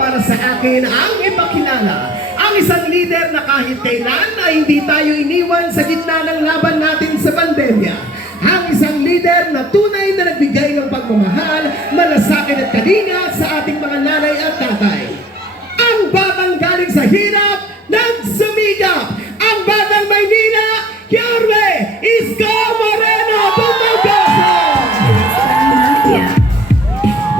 para sa akin ang ipakilala ang isang lider na kahit kailan ay hindi tayo iniwan sa gitna ng laban natin sa pandemya. Ang isang lider na tunay na nagbigay ng pagmamahal, malasakit at kalinga sa ating mga nanay at tatay. Ang batang galing sa hirap, nagsumikap. Ang batang Maynila, Yorme Isko Moreno Bumagoso!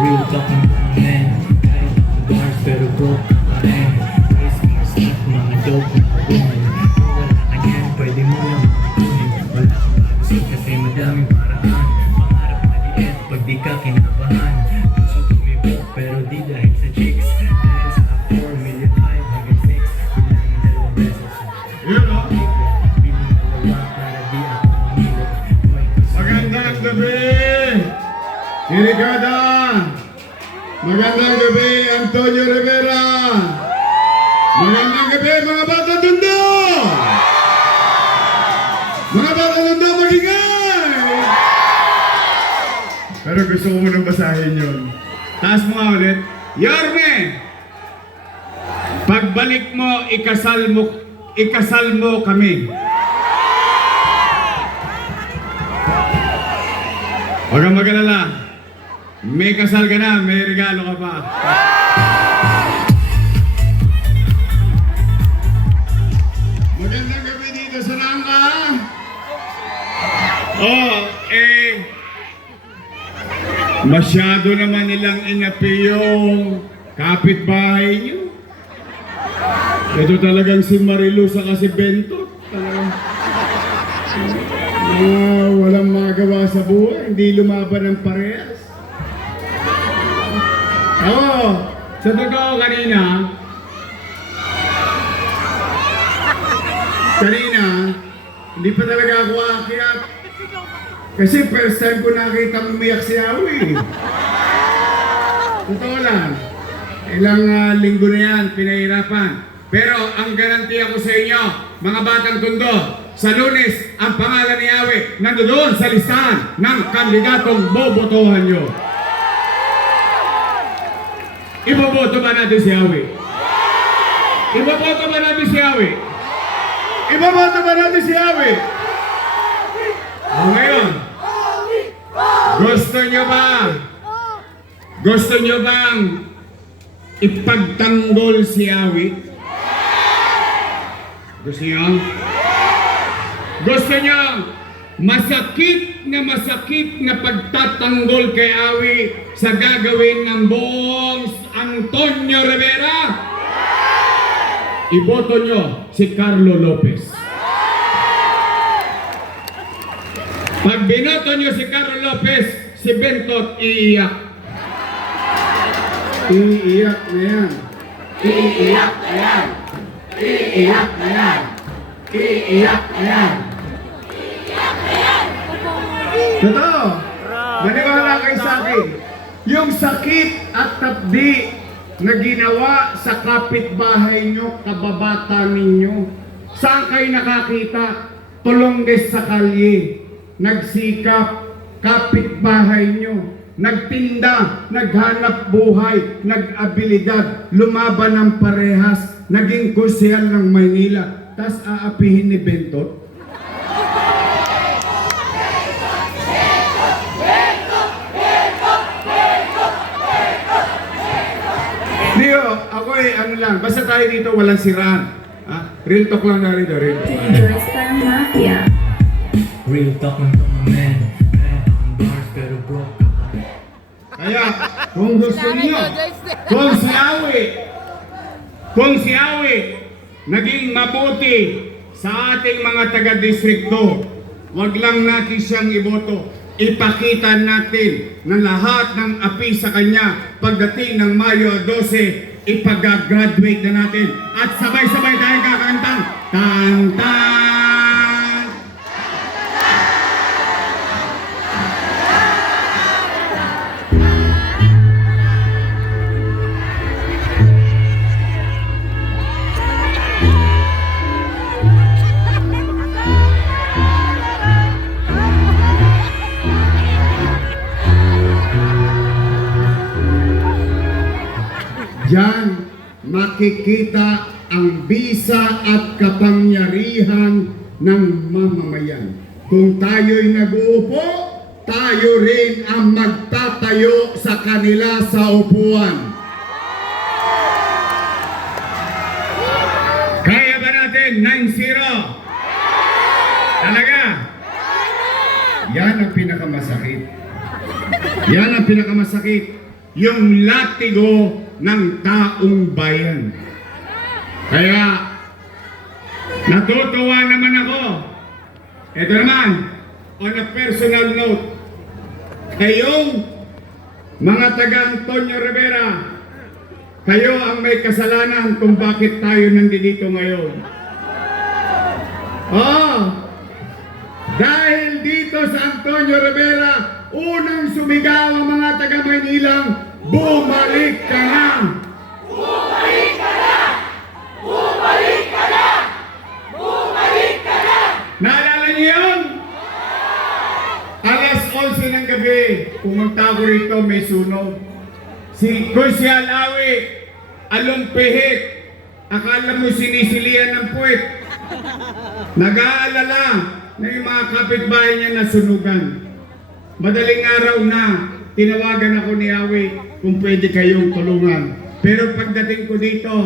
Real talk ng man, kahit bars pero broke pa rin. Raise mga stuff, mga dope, mga woman. Kung wala ka yan, pwede mo lang kunin. Wala kang magusin kasi madaming paraan. Pangarap maliit pag di ka kinabahan. Gusto tumibok pero di dahil sa chicks. Dahil sa 4 million 5 hanggang 6. Bilangin dalawang beses. Yun o. Bilang dalawa para di ako mamilo. Magandang gabi! Irigada! Magandang gabi, Antonio Rivera! Magandang gabi, mga bata tundo! Mga bata tundo, magingay! Pero gusto ko munang basahin yun. Taas mo nga ulit. Yorme! Pagbalik mo, ikasal mo kami. Huwag kang mag-alala. May kasal ka na, may regalo ka pa. Magandang gabi dito sa Nangka. Masyado naman nilang inapi yung kapitbahay niyo. Ito talagang si Marilu sa si Bento. Walang magawa sa buhay, hindi lumaban ng parehas. Sa totoo kanina, hindi pa talaga ako aakyat. Kasi first time ko nakita umiyak si Awi. Totoo lang. Ilang linggo na yan, pinahirapan. Pero ang garantiya ko sa inyo, mga batang tundo, sa Lunes, ang pangalan ni Awi nandoon sa listahan ng kandidatong bobotohan nyo. Iboboto ba natin si Awi? Iboboto ba natin si Awi? Iboboto ba natin si Awi? O ngayon, gusto nyo bang ipagtanggol si Awi? Gusto nyo? Gusto nyo masakit na pagtatanggol kay Awi sa gagawin ng buong Antonio Rivera? Iboto nyo si Carlo Lopez. Pag binoto nyo si Carlo Lopez, si Bentot iiyak. Iiyak na yan. Iiyak na yan. Iiyak na yan. Iiyak na yan. Totoo. Maniwala kayo sa akin. Yung sakit at tapdi na ginawa sa kapitbahay nyo, kababata ninyo. Saan kayo nakakita? Tulongges sa kalye. Nagsikap, kapitbahay nyo. Nagtinda, naghanap buhay, nag-abilidad, lumaban ng parehas, naging kusyal ng Maynila. Tas aapihin ni Bentot? Dio, ako ano lang, basta tayo dito walang siraan. Real talk lang na rito, real talk. Real talk ng mga man, kahit bars pero broke pa rin. Kaya, kung gusto niyo, kung si Awi naging mabuti sa ating mga taga-distrikto, wag lang natin siyang iboto. Ipakita natin na lahat ng api sa kanya pagdating ng Mayo 12, ipag-graduate na natin. At sabay-sabay tayo kakantang Tan-tan! Diyan makikita ang bisa at kapangyarihan ng mamamayan. Kung tayo'y nag-uupo, tayo rin ang magtatayo sa kanila sa upuan. Kaya ba natin 9-0? Talaga? Yan ang pinakamasakit. Yan ang pinakamasakit. Yung latigo ng taong bayan. Kaya, natutuwa naman ako. Ito naman, on a personal note, kayong mga taga Antonio Rivera, kayo ang may kasalanan kung bakit tayo nandito ngayon. Dahil dito sa Antonio Rivera, unang sumigaw ang mga taga Maynilang, bumalik ka na! Bumalik ka na! Bumalik ka na! Bumalik ka na! Naalala niyo yun? Alas 11 ng gabi, pumunta ako rito, may sunog. Si Crucial Awi, alumpihit, akala mo sinisilian ng puwet. Nag-aalala na yung mga kapitbahay niya nasunugan. Madaling araw na, tinawagan ako ni Awi kung pwede kayong tulungan. Pero pagdating ko dito,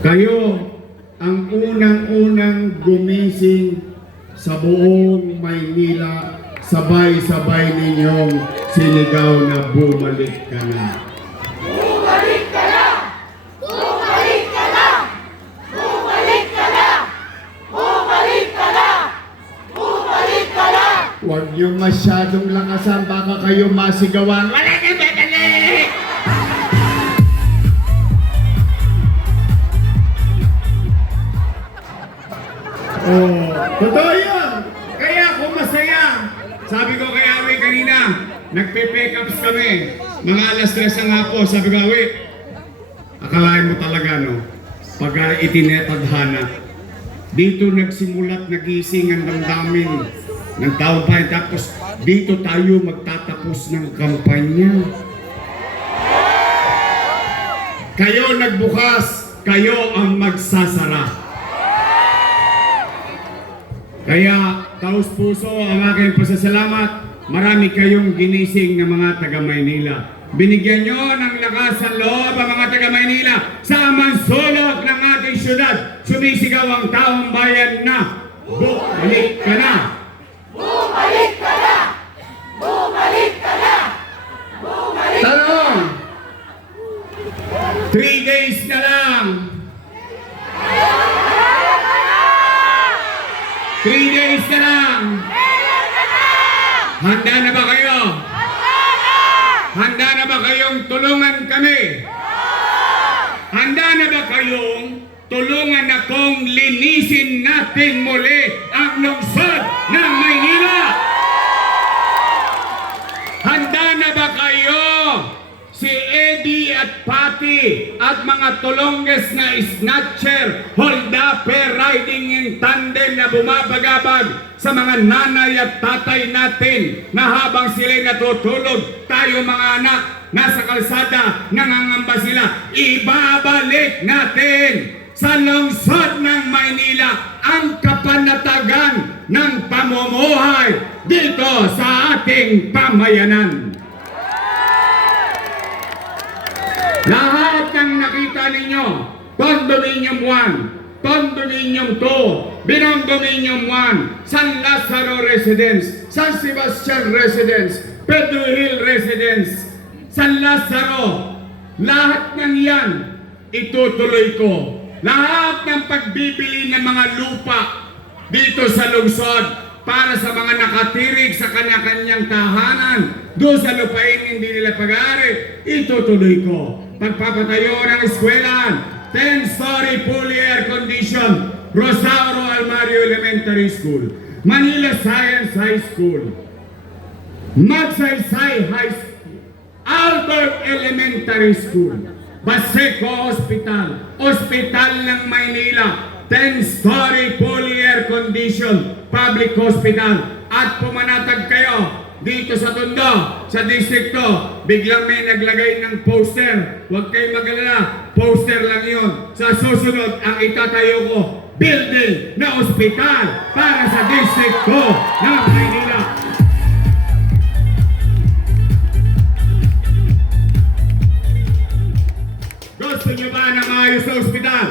kayo ang unang-unang gumising sa buong Maynila, sabay-sabay ninyong sinigaw na bumalik ka na. Bumalik ka na! Bumalik ka na! Bumalik ka na! Bumalik ka na! Bumalik ka na! Huwag niyo masyadong lakasan, baka kayo masigawan. Wala ka dadali! Totoo yun! Kaya ako masaya. Sabi ko kay Awi kanina, nagpe-pickups kami. Mga alas 3 ang hapon. Sabi ko, Awi, akalain mo talaga, no? Pag itinetadhana, dito nagsimulat nagising ang damdamin ng taong bayan. Tapos dito tayo magtatapos ng kampanya. Kayo nagbukas, kayo ang magsasara. Kaya, taos puso ang aking pasasalamat. Marami kayong ginising ng mga taga Maynila. Binigyan nyo ng lakas ng loob ang mga taga Maynila sa mansulok ng ating syudad. Sumisigaw ang taong bayan na, bumalik ka na! Bumalik ka na! Bumalik ka na! Bumalik! Tanong! 3 days na lang! 3 days na lang! Handa na ba kayo? Handa na ba kayong tulungan kami? Handa na ba kayong tulungan akong linisin natin muli ang lungsod ng Maynila? Handa na ba kayo? Si Eddie at Patty at mga tulongges na snatcher, hold-upper, riding in tandem na bumabagabag sa mga nanay at tatay natin na habang sila'y natutulog, tayo mga anak, nasa kalsada, nangangamba sila, ibabalik natin sa lungsod ng Maynila ang kapanatagan ng pamumuhay dito sa ating pamayanan. Lahat ng nakita ninyo, Condominium 1, Condominium 2, Binondominium 1, San Lazaro Residence, San Sebastian Residence, Pedro Hill Residence, San Lazaro, lahat ng yan, itutuloy ko. Lahat ng pagbibili ng mga lupa dito sa lungsod para sa mga nakatirig sa kanya-kanyang tahanan, doon sa lupain hindi nila pag-aari, itutuloy ko. Pagpapatayo ng eskwelahan, 10-story fully air condition, Rosauro Almario Elementary School, Manila Science High School, Magsaysay High School, Albert Elementary School, Baseco Hospital, Hospital ng Maynila, 10-story fully air condition public hospital, at pumanatag kayo dito sa Tondo, sa distrikto, biglang may naglagay ng poster. Huwag kayong mag-alala, poster lang yun. Sa susunod, ang itatayo ko, building na ospital para sa distrikto ng Maynila. Gusto nyo ba na maayos na ospital?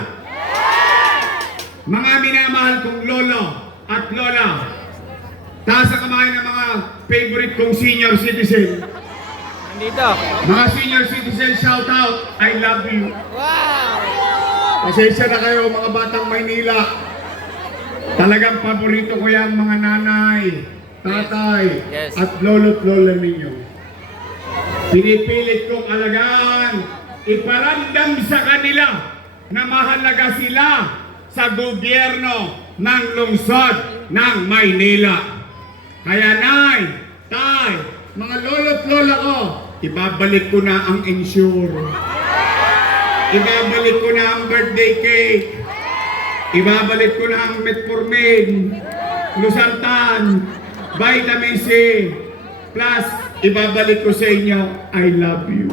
Mga minamahal kong lolo at lola, taas ang kamay ng mga favorite kong senior citizen. Nandito. Mga senior citizen, shout out, I love you. Wow! Pasensya na kayo mga batang Maynila. Talagang paborito ko yan mga nanay, tatay, Yes. at lolo't lola ninyo. Pinipilit kong alagaan, iparamdam sa kanila na mahalaga sila sa gobyerno ng lungsod ng Maynila. Kaya nay, tay, mga lolo't lola ko, ibabalik ko na ang insure. Ibabalik ko na ang birthday cake. Ibabalik ko na ang metformin, Losartan, vitamin C. Plus, ibabalik ko sa inyo, I love you.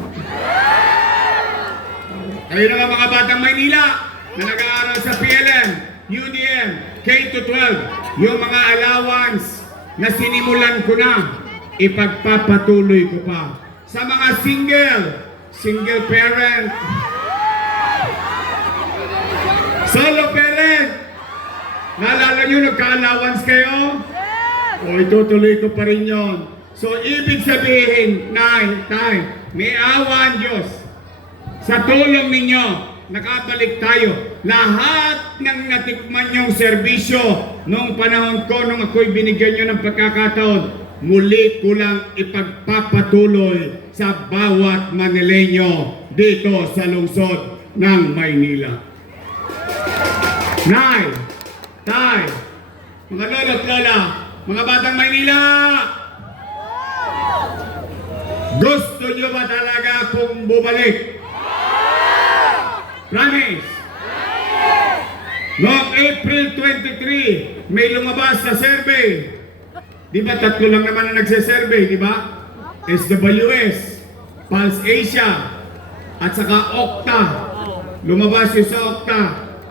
Kayo na mga batang Maynila na nag-aaral sa PLM, UDM, K-12, yung mga allowance na sinimulan ko na, ipagpapatuloy ko pa. Sa mga single parent, solo parent, naalala nyo nagka-allowance kayo? O itutuloy ko pa rin yun. So ibig sabihin, nay, tay, may awa ang Diyos. Sa tulong ninyo, nakabalik tayo. Lahat ng natikman yung serbisyo noong panahon ko, nung ako'y binigyan nyo ng pagkakataon, muli ko lang ipagpapatuloy sa bawat Manileño dito sa lungsod ng Maynila. Nay, tay, mga lolo at lola, mga batang Maynila, gusto nyo ba talaga kung bumalik? Promise? Noong April 23, may lumabas sa survey. Di ba tatlo lang naman na nagsasurvey, di ba? SWS, Pulse Asia, at saka Okta. Lumabas yung sa Okta.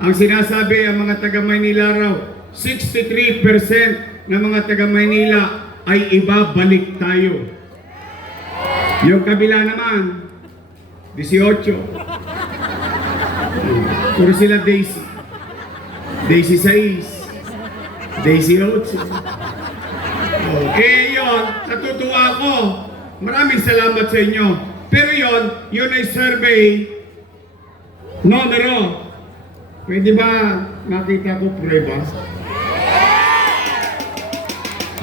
Ang sinasabi ang mga taga Maynila raw, 63% ng mga taga Maynila ay ibabalik tayo. Yung kabila naman, 18. Puro sila Daisy. Daisy 6. Daisy 8. Yun, natutuwa ako. Maraming salamat sa inyo. Pero yun ay survey. Numero. Pwede ba nakita ko prueba?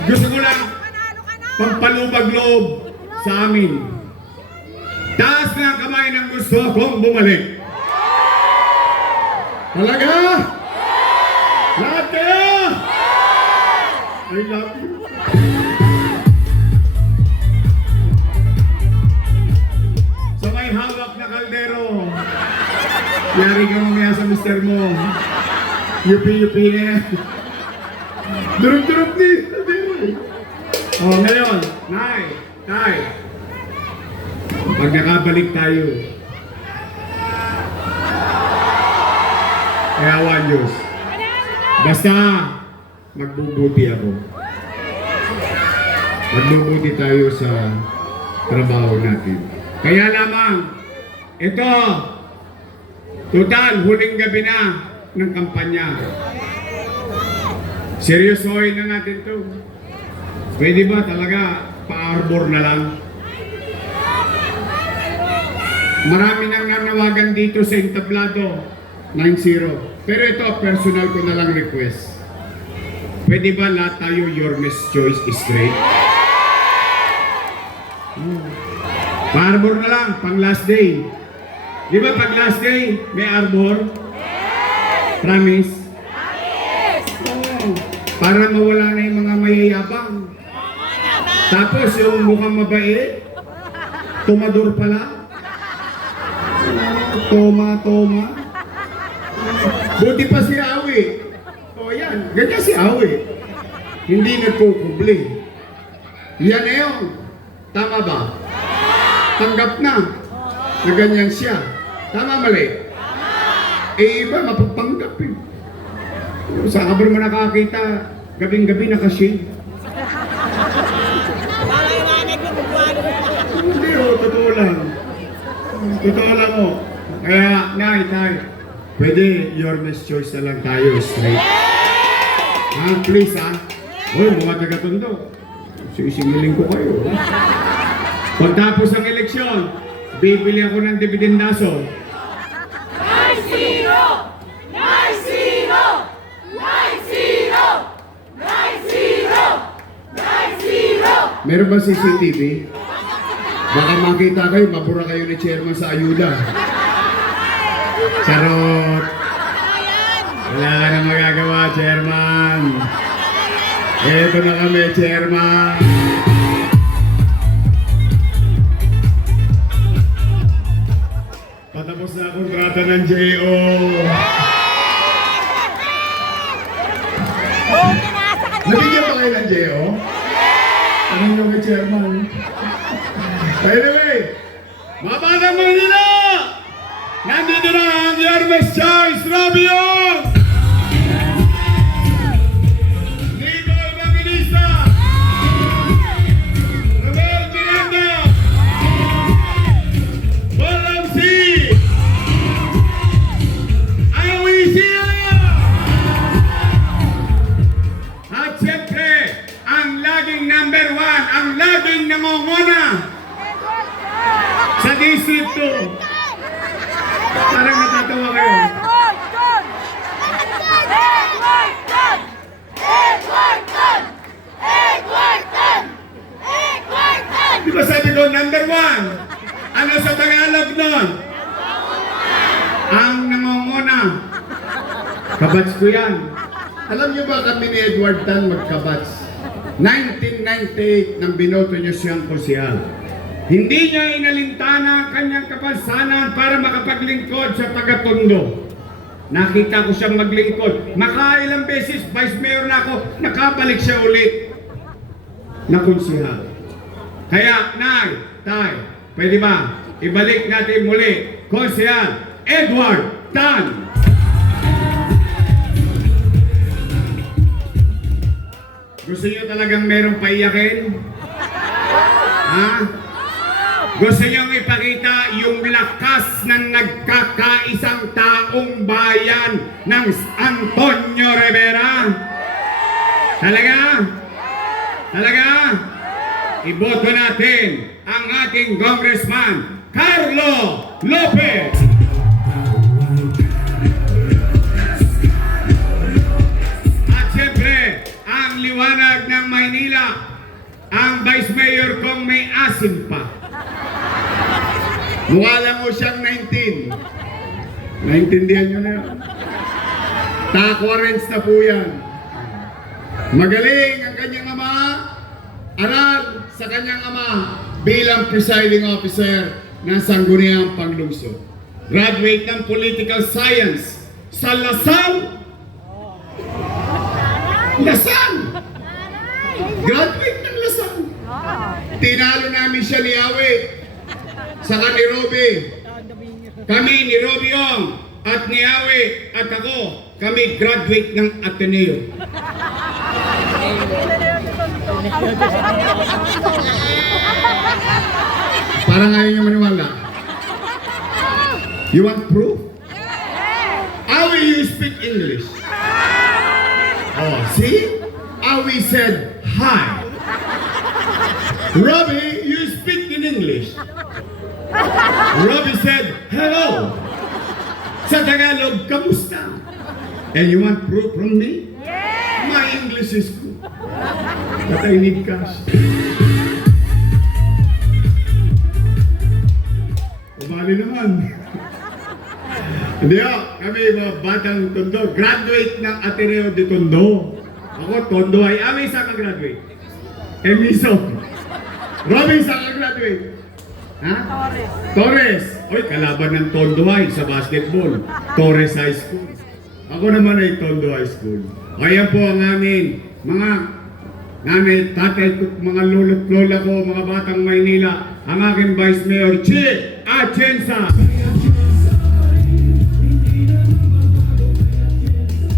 Gusto ko lang pampalubag loob sa amin. Taas na ang kamay ng gusto kong bumalik. Talaga? Lahat kayo? I love you. Sa may hawak na kaldero, yari ka mamaya sa mister mo. Yupi-yupi na yan. Durog-durog ni kaldero. Ngayon, nay, tay, pag nakabalik tayo, kaya awan Diyos. Basta, magbubuti ako. Magbubuti tayo sa trabaho natin. Kaya lamang, ito, total, huling gabi na ng kampanya. Seryosohin na natin to. Pwede ba talaga pa-arbor na lang? Marami nang nanawagan dito sa entablado 9-0. Pero ito, personal ko na lang request. Pwede ba lahat tayo your Miss Choice straight? Pa-arbor na lang, pang last day. Di ba pag last day, may arbor? Promise? Para mawala na yung mga mayayabang. Tapos yung mukhang mabait, tumador pala. Toma. Buti pa si Awi. O yan, ganyan si Awi. Hindi nagkukubli. Yan na yun. Tama ba? Tanggap na ganyan siya. Tama, mali? Eh, iba, mapagpanggap eh. Saan ka ba naman nakakita? Gabing-gabi nakashave. Hindi oh, totoo lang. Totoo lang oh. Kaya, nay, pwede your best choice na lang tayo, straight. Please Hoy, mga taga-Tondo. Sisingiling ko kayo. Pagtapos ang eleksyon, bibili ako ng dividendaso. Meron ba CCTV? Baka makita kayo, mabura kayo ni chairman sa ayuda. Charot! Wala ka na magagawa, chairman. Eto na kami, chairman. Patapos na ang kontrata ng JO. Nabigyan ba kayo ng JO? Anong yung kay chairman? Anyway, mga batang Manila! Nandito na ang your best choice, Robio! Nico Evangelista! Romel Miranda! Walang C! Awi Sila! At siyempre, ang laging number 1, ang laging nangunguna sa District 2. Parang natatawa kayo. Di ba sabi ko, number 1? Ano sa Tagalog nun? Ang nangunguna. Kabats ko yan. Alam niyo ba kami ni Edward Tan magkabats? 1998 nang binoto niyo siyang konsyal. Hindi niya inalintana ang kanyang kapansanan para makapaglingkod sa taga-Tondo. Nakita ko siyang maglingkod. Makailang beses, vice mayor na ako, nakabalik siya ulit na konsihal. Kaya, nay, tay, pwede ba ibalik natin muli konsihal Edward Tan? Gusto niyo talagang merong paiyakin? Ha? Gusto niyong ipakita yung lakas ng nagkakaisang taong bayan ng Antonio Rivera? Talaga? Talaga? Iboto natin ang ating congressman, Carlo Lopez! At siyempre, ang liwanag ng Maynila, ang vice mayor kong may asim pa. Mukha lang mo siyang 19. Naintindihan nyo na yun. Takwarens na po yan. Magaling ang kanyang ama. Aral sa kanyang ama bilang presiding officer ng Sangguniang Panglungsod. Graduate ng Political Science sa Lasal. Lasal! Graduate ng Lasal. Tinalo namin siya ni Awe. Saka ni Robby. Kami ni Robiong at ni Awe at ako, kami graduate ng Ateneo. Parang ayaw nyo maniwala. You want proof? Awe, you speak English. Oh, see? Awe said hi. Robby, you speak in English. Robby said, hello. Sa Tagalog, kamusta? And you want proof from me? Yes. My English is good. But I need cash. Umali naman. Hindi kami mga batang Tondo. Graduate ng Ateneo de Tondo. Ako, Tondo ay Ami sa ka-graduate. Emiso. Robby sa ka-graduate. Ha? Torres. Oy, kalaban ng Tondo High sa basketball. Torres High School. Ako naman ay Tondo High School. Ayan po ang aming mga nanay, tatay ko, mga lolo't lola ko, mga batang Maynila, ang aking Vice Mayor, Chi Atienza.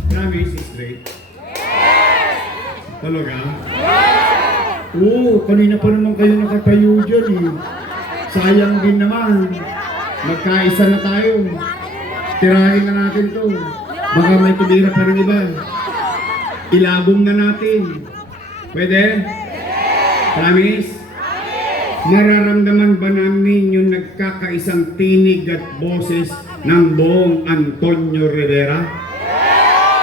Promise is great. Talaga? Oo, kanina pa naman kayo nakatayo dyan eh. Sayang din naman. Magkaisa na tayo. Tirahin na natin to. Baka may tumira pa rin iba. Ilabong na natin. Pwede? Promise? Mararamdaman ba namin yung nagkakaisang tinig at boses ng buong Antonio Rivera?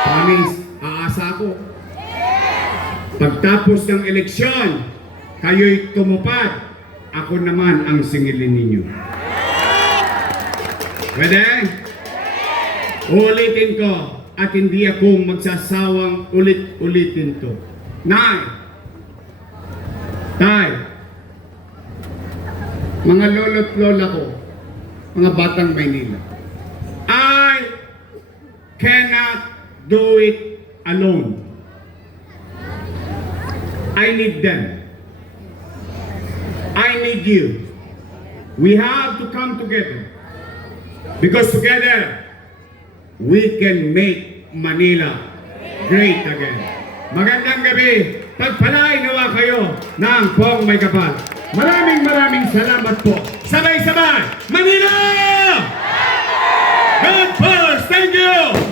Promise? Aasa ko. Pagtapos ng eleksyon, kayo'y tumupad. Ako naman ang singilin ninyo. Pwede? Ulitin ko at hindi ako magsasawang ulit-ulitin to. Nay! Tay! Mga lolo't lola ko, mga batang Maynila, I cannot do it alone. I need them. I need you. We have to come together. Because together, we can make Manila great again. Magandang gabi. Pagpalain nawa kayo ng Pong May Kapal. Maraming salamat po. Sabay-sabay, Manila! God first! Thank you!